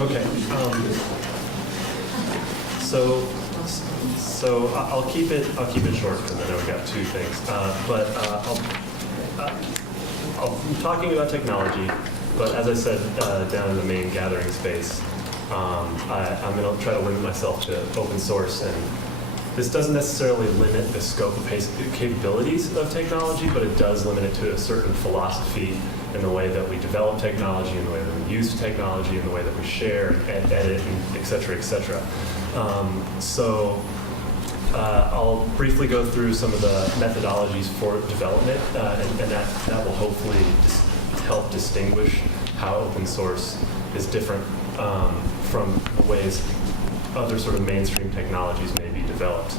Okay. So I'll keep it short because I know we've got two things. I'm talking about technology, but as I said down in the main gathering space, I'm going to try to limit myself to open source, and this doesn't necessarily limit the scope of capabilities of technology, but it does limit it to a certain philosophy in the way that we develop technology, in the way that we use technology, in the way that we share, edit, et cetera, et cetera. I'll briefly go through some of the methodologies for development, and that will hopefully help distinguish how open source is different from the ways other sort of mainstream technologies may be developed.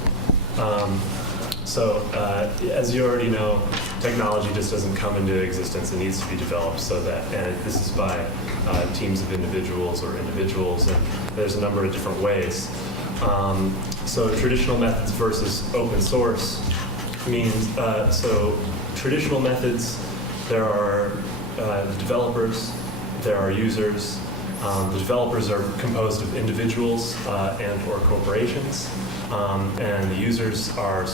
As you already know, technology just doesn't come into existence. It needs to be developed and this is by teams of individuals or individuals, and there's a number of different ways. So traditional methods versus open source means, traditional methods, there are developers, there are users. The developers are composed of individuals and or corporations, and the users are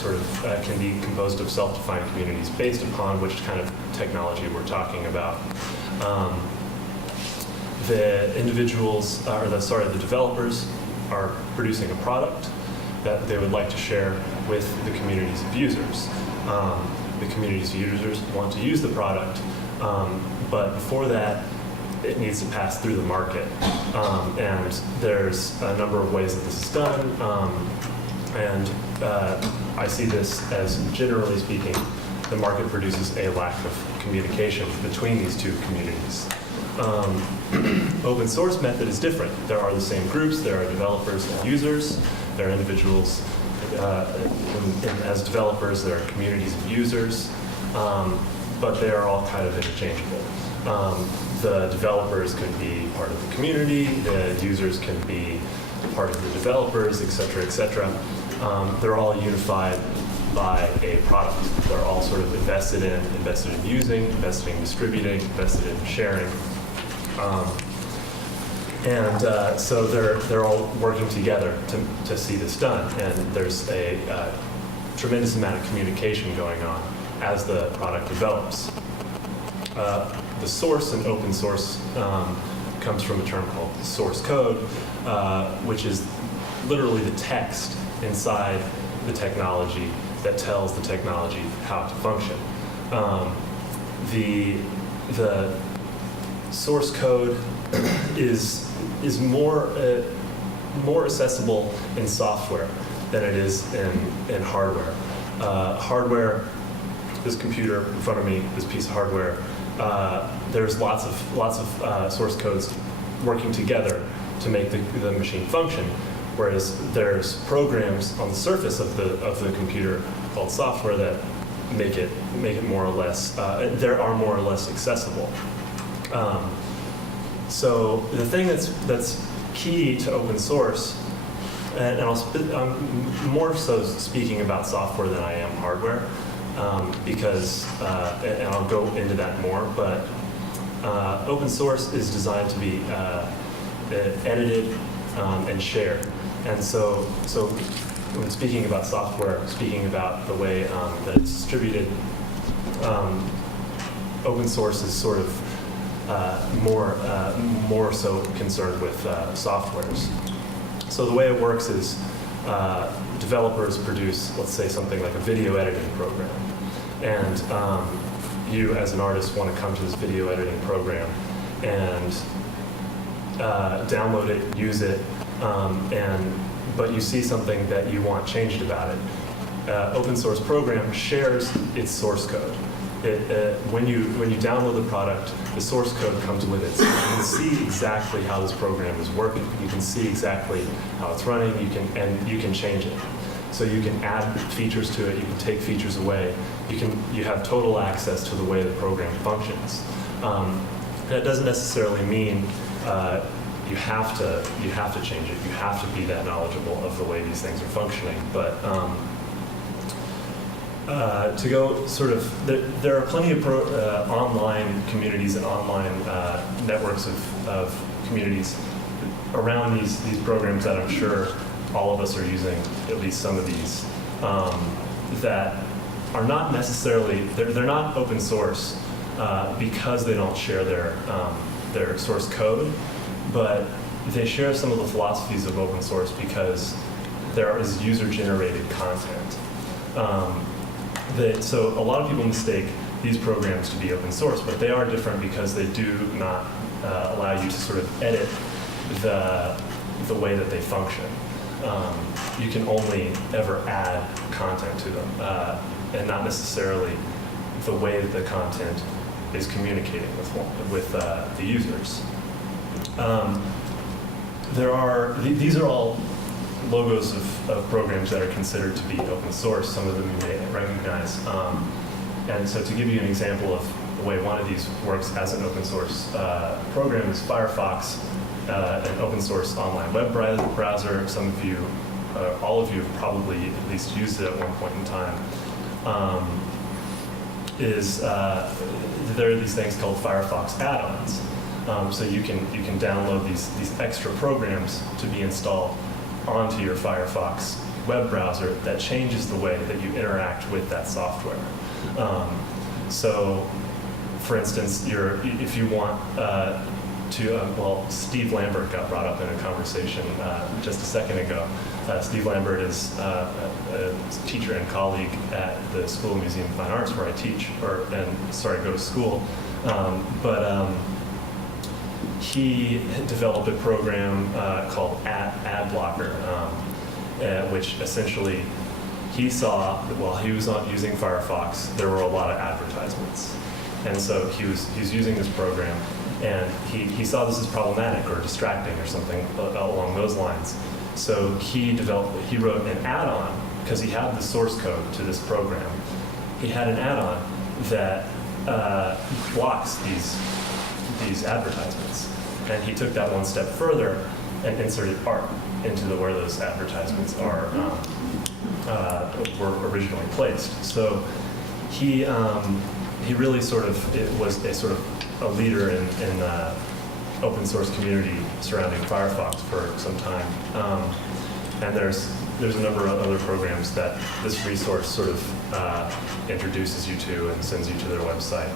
can be composed of self-defined communities based upon which kind of technology we're talking about. The developers are producing a product that they would like to share with the communities of users. The communities of users want to use the product, but before that, it needs to pass through the market. And there's a number of ways that this is done. I see this as, generally speaking, the market produces a lack of communication between these two communities. Open source method is different. There are the same groups, there are developers and users, there are individuals, and as developers, there are communities of users, but they are all kind of interchangeable. The developers could be part of the community, the users can be part of the developers, et cetera, et cetera. They're all unified by a product. They're all sort of invested in using, invested in distributing, invested in sharing. So they're all working together to see this done. And there's a tremendous amount of communication going on as the product develops. The source in open source comes from a term called source code, which is literally the text inside the technology that tells the technology how to function. The source code is more accessible in software than it is in hardware. Hardware, this computer in front of me, this piece of hardware, there's lots of source codes working together to make the machine function, whereas there's programs on the surface of the computer called software that make it more or less more or less accessible. So the thing that's key to open source, and I'm more so speaking about software than I am hardware, because, and I'll go into that more, but open source is designed to be edited and shared. And so when speaking about software, speaking about the way that it's distributed, open source is sort of more so concerned with softwares. So the way it works is developers produce, let's say, something like a video editing program. And you, as an artist, want to come to this video editing program and download it, use it, but you see something that you want changed about it. Open source program shares its source code. When you download the product, the source code comes with it. So you can see exactly how this program is working. You can see exactly how it's running. You can change it. So you can add features to it. You can take features away. You have total access to the way the program functions. That doesn't necessarily mean you have to change it. You have to be that knowledgeable of the way these things are functioning. But to go sort of, there are plenty of online communities and online networks of communities around these programs that I'm sure all of us are using, at least some of these, that are not necessarily, they're not open source because they don't share their source code, but they share some of the philosophies of open source because there is user-generated content. So a lot of people mistake these programs to be open source, but they are different because they do not allow you to sort of edit the way that they function. You can only ever add content to them, and not necessarily the way that the content is communicating with the users. These are all logos of programs that are considered to be open source. Some of them you may recognize. And so to give you an example of the way one of these works as an open source program is Firefox, an open source online web browser. Some of you, all of you have probably at least used it at one point in time. There are these things called Firefox add-ons. So you can download these extra programs to be installed onto your Firefox web browser that changes the way that you interact with that software. So, for instance, if you want Steve Lambert got brought up in a conversation just a second ago. Steve Lambert is a teacher and colleague at the School of Museum and Fine Arts where I teach, go to school. He developed a program called Ad Blocker, which essentially he saw while he was using Firefox, there were a lot of advertisements. And so he was using this program, and he saw this as problematic or distracting or something along those lines. So he wrote an add-on, because he had the source code to this program. He had an add-on that blocks these advertisements. And he took that one step further and inserted art into where those advertisements were originally placed. So he really was a leader in open source community surrounding Firefox for some time. And there's a number of other programs that this resource introduces you to and sends you to their website.